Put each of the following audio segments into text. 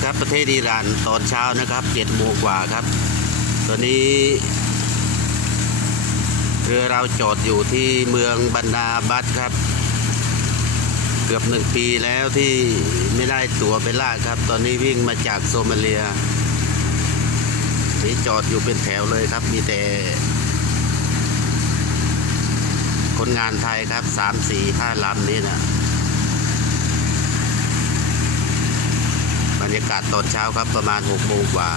นะครับ ประเทศอิหร่านตอนเช้านะครับเจ็ดโมงกว่าครับ ตอนนี้ เรือเราจอดอยู่ที่เมืองบันดาบัตครับ เกือบหนึ่งปีแล้วที่ไม่ได้ตั๋วไปล่าครับ ตอนนี้วิ่งมาจากโซมาเลียนี่จอดอยู่เป็นแถวเลยครับ มีแต่ คนงานไทยครับสามสี่ห้าลำนี่นะ รรยากาศตอนเช้าครับประมาณหกโมงกว่า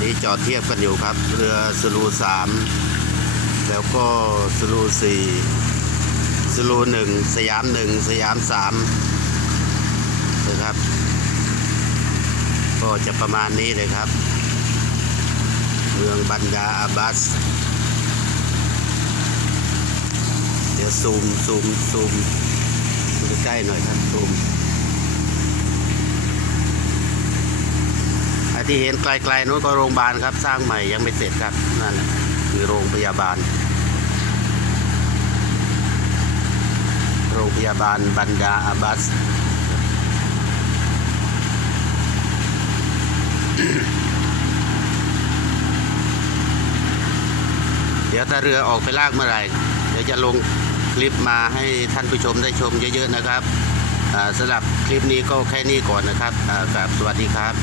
นี่จอดเทียบกันอยู่ครับ เรือสลูสามแล้วก็สลูสี่สลูหนึ่งสยามหนึ่งสยามสามนะครับ ก็จะประมาณนี้เลยครับ เมืองบันดาอาบัส เดี๋ ยวซูมซูมซูมดูใกล้ๆหน่อยครับซูมไอ้ที่เห็นไกลๆนู้นก็โรงพยาบาลครับ สร้างใหม่ยังไม่เสร็จครับนั่นคือโรงพยาบาล โรงพยาบาลบันดาอาบัสเดี๋ยวถ้าเรือออกไปลากเมื่อไหร่ เดี๋ยวจะลง คลิปมาให้ท่านผู้ชมได้ชมเยอะๆนะครับอ่าสำหรับคลิปนี้ก็แค่นี้ก่อนนะครับอ่ากราบสวัสดีครับ